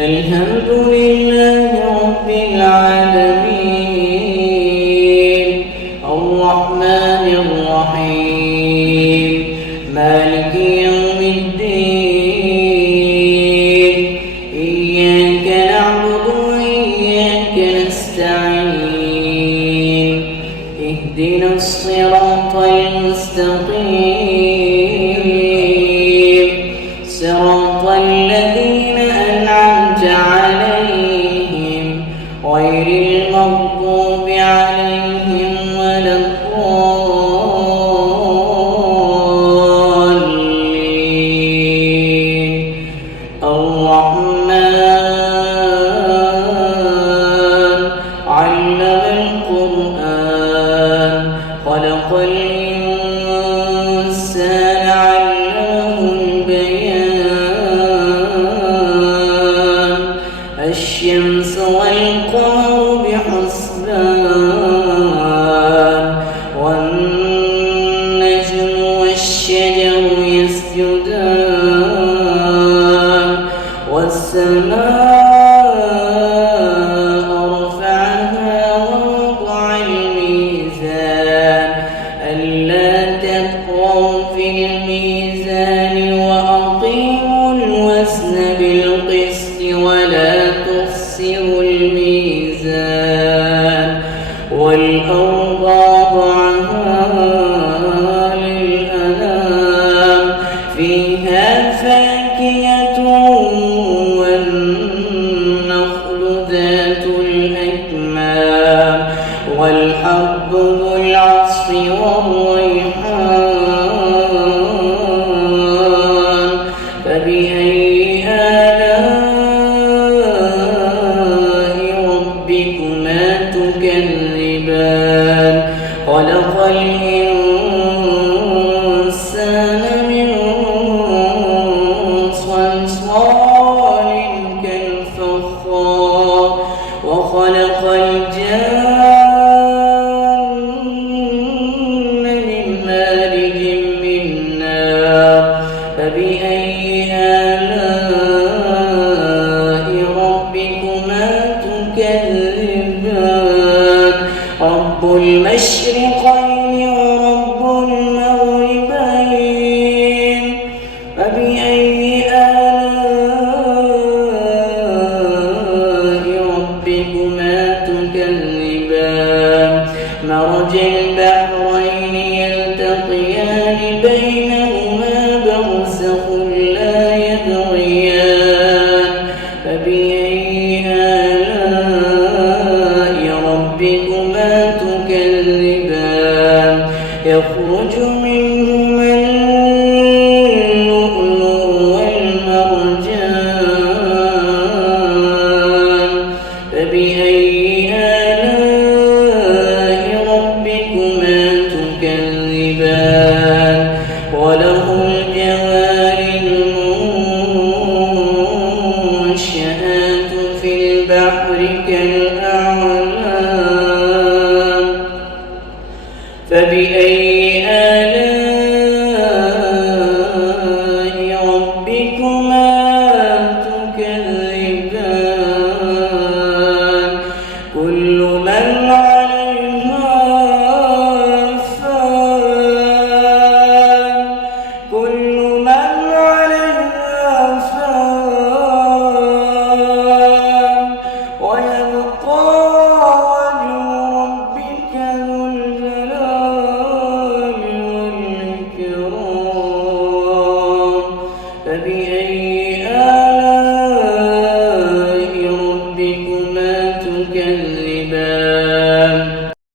الحمد لله رب العالمين الرحمن الرحيم مالك يوم الدين إياك نعبد وإياك نستعين اهدنا الصراط المستقيم صراط الذين أنعمت عليهم غير المغضوب عليهم ولا الضالين الرحمن علم القرآن خلق الإنسان علمه البيان الشمس والقمر بحسبان والنجم والشجر يسجدان والسماء رفعها ووضع الميزان ألا تطغوا في الميزان وأقيموا الوزن بالقسط ولا تخسروا